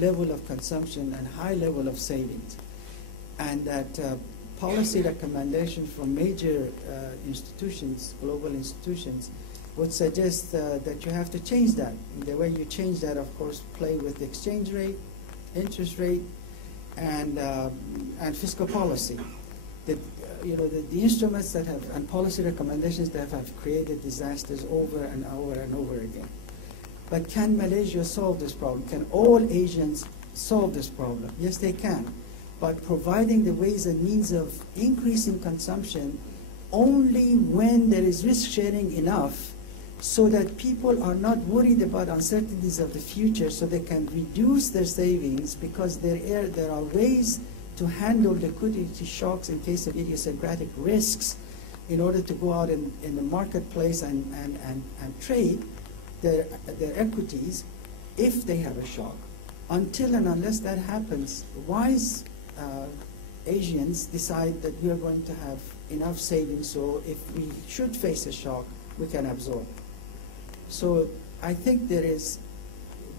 level of consumption and high level of savings, and that policy recommendations from major institutions, global institutions, would suggest that you have to change that. The way you change that, of course, play with the exchange rate, interest rate, and fiscal policy. The instruments that have, and policy recommendations that have created disasters over and over and over again. But can Malaysia solve this problem? Can all Asians solve this problem? Yes, they can, by providing the ways and means of increasing consumption only when there is risk sharing enough, so that people are not worried about uncertainties of the future, so they can reduce their savings, because there are ways to handle liquidity shocks in case of idiosyncratic risks in order to go out in the marketplace and trade their equities if they have a shock. Until and unless that happens, wise Asians decide that we are going to have enough savings, so if we should face a shock, we can absorb. So I think there is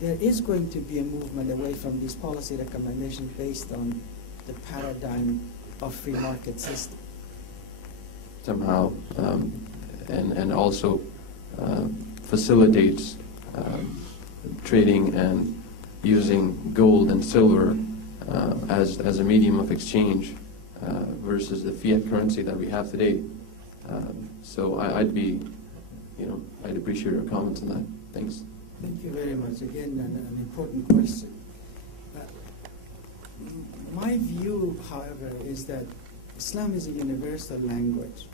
going to be a movement away from these policy recommendations based on the paradigm of free market system. Somehow, and also facilitates trading and using gold and silver as a medium of exchange versus the fiat currency that we have today. So I'd appreciate your comments on that. Thanks. Thank you very much. Again, an important question. My view, however, is that Islam is a universal language.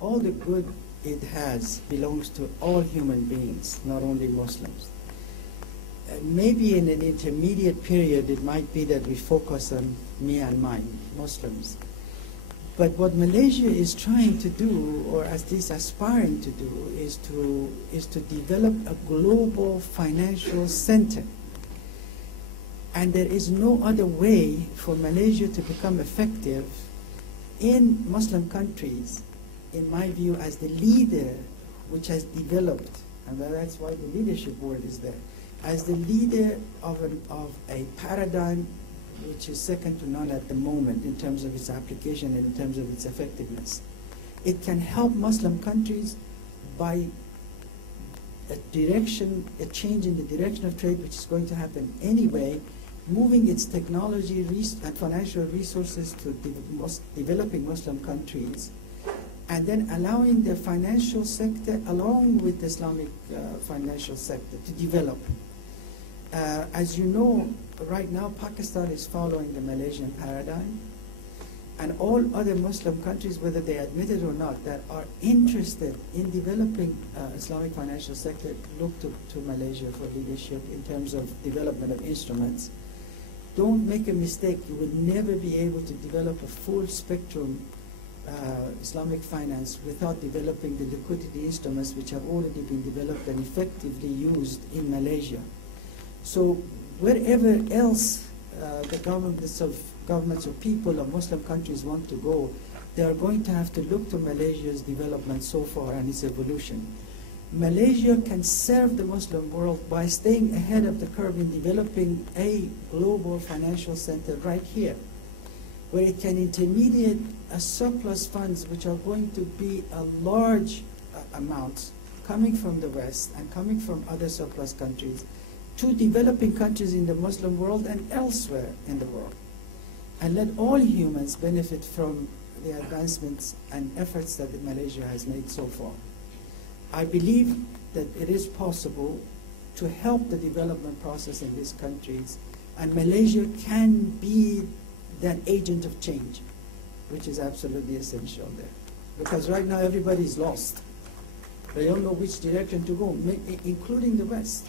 All the good it has belongs to all human beings, not only Muslims. Maybe in an intermediate period, it might be that we focus on me and mine, Muslims. But what Malaysia is trying to do, or at least aspiring to do, is to develop a global financial center. And there is no other way for Malaysia to become effective in Muslim countries, in my view, as the leader which has developed, and that's why the leadership word is there, as the leader of a paradigm which is second to none at the moment in terms of its application and in terms of its effectiveness. It can help Muslim countries by a change in the direction of trade, which is going to happen anyway, moving its technology and financial resources to developing Muslim countries, and then allowing the financial sector, along with the Islamic financial sector, to develop. As you know, right now Pakistan is following the Malaysian paradigm, and all other Muslim countries, whether they admit it or not, that are interested in developing Islamic financial sector, look to Malaysia for leadership in terms of development of instruments. Don't make a mistake. You would never be able to develop a full spectrum Islamic finance without developing the liquidity instruments which have already been developed and effectively used in Malaysia. So wherever else the governments of people of Muslim countries want to go, they are going to have to look to Malaysia's development so far and its evolution. Malaysia can serve the Muslim world by staying ahead of the curve in developing a global financial center right here, where it can intermediate a surplus funds which are going to be a large amounts coming from the West and coming from other surplus countries to developing countries in the Muslim world and elsewhere in the world, and let all humans benefit from the advancements and efforts that Malaysia has made so far. I believe that it is possible to help the development process in these countries, and Malaysia can be that agent of change, which is absolutely essential there. Because right now everybody is lost. They don't know which direction to go, including the West.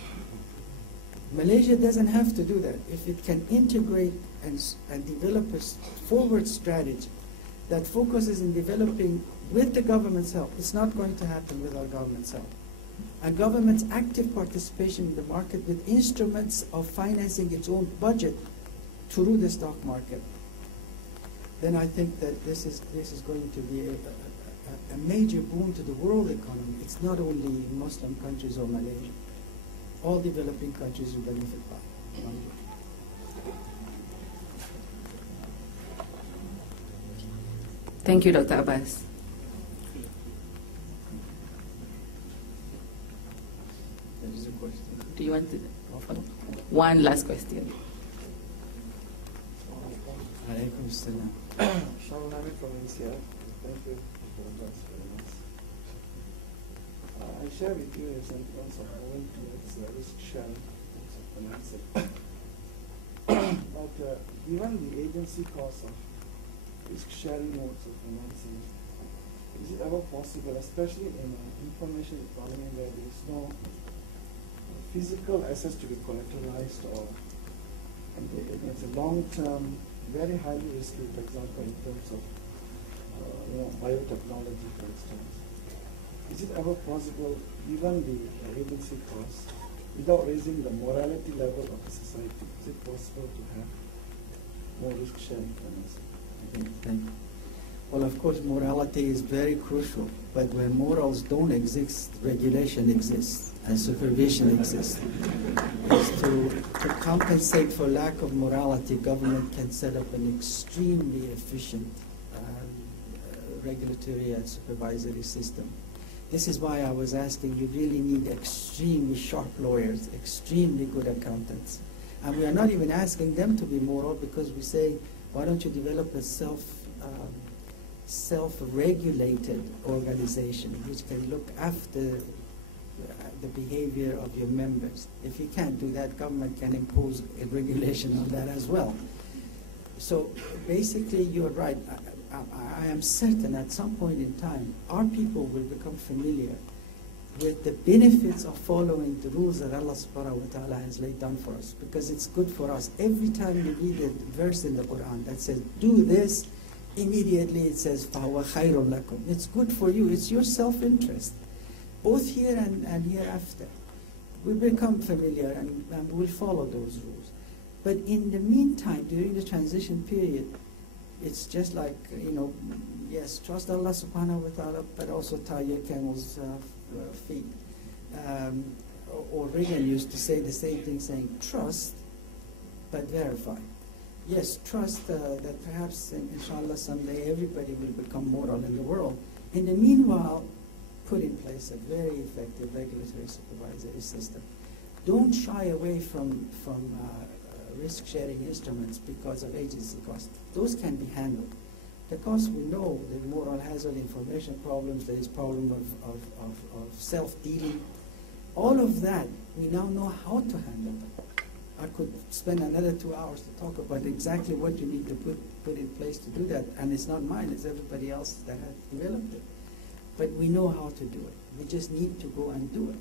Malaysia doesn't have to do that. If it can integrate and develop a forward strategy that focuses in developing with the government's help, it's not going to happen without government's help. And government's active participation in the market with instruments of financing its own budget through the stock market, then I think that this is going to be a major boon to the world economy. It's not only Muslim countries or Malaysia. All developing countries will benefit by it. Thank you, Dr. Abbas. There is a question. Do you want to follow? One last question. Alaikum salam. Shamlani from INCEIF. Thank you for that very much. I share with you a sentiments of moving towards risk sharing of financing. But given the agency cost of risk sharing modes of financing, is it ever possible, especially in an information economy where there is no physical assets to be collateralized, or it's a long-term, very highly risky, for example, in terms of biotechnology, for instance. Is it ever possible, given the agency costs, without raising the morality level of the society, is it possible to have more risk-sharing financing? Well, of course, morality is very crucial, but when morals don't exist, regulation exists and supervision exists. To compensate for lack of morality, government can set up an extremely efficient regulatory and supervisory system. This is why I was asking, you really need extremely sharp lawyers, extremely good accountants. And we are not even asking them to be moral, because we say, why don't you develop a self-regulated organization which can look after the behavior of your members. If you can't do that, government can impose a regulation on that as well. So basically, you're right. I am certain at some point in time, our people will become familiar with the benefits of following the rules that Allah subhanahu wa ta'ala has laid down for us, because it's good for us. Every time you read a verse in the Quran that says, do this, immediately it says, فَهُوَ خَيْرٌ لَكُمْ. It's good for you. It's your self-interest, both here and hereafter. We become familiar and we'll follow those rules. But in the meantime, during the transition period, it's just like, yes, trust Allah subhanahu wa ta'ala, but also tie your camel's feet. Or Reagan used to say the same thing, saying, trust, but verify. Yes, trust that perhaps, inshallah, someday everybody will become moral in the world. In the meanwhile, put in place a very effective regulatory supervisory system. Don't shy away from risk-sharing instruments because of agency costs. Those can be handled. The costs, we know, the moral hazard, information problems, there is problem of self-dealing. All of that, we now know how to handle them. I could spend another 2 hours to talk about exactly what you need to put in place to do that. And it's not mine, it's everybody else that has developed it. But we know how to do it. We just need to go and do it.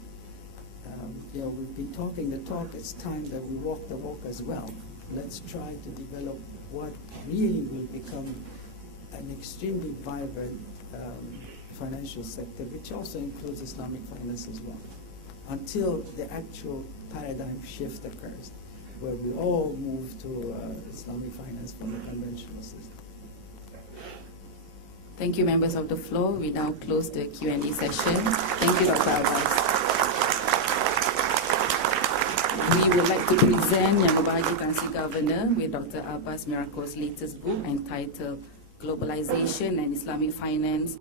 We've been talking the talk, it's time that we walk the walk as well. Let's try to develop what really will become an extremely vibrant financial sector, which also includes Islamic finance as well, until the actual paradigm shift occurs, where we all move to Islamic finance from the conventional system. Thank you, members of the floor. We now close the Q&A session. Thank you, Dr. Abbas. We would like to present Yang Berbahagia Tan Sri Governor with Dr. Abbas Mirakhor's latest book entitled Globalization and Islamic Finance.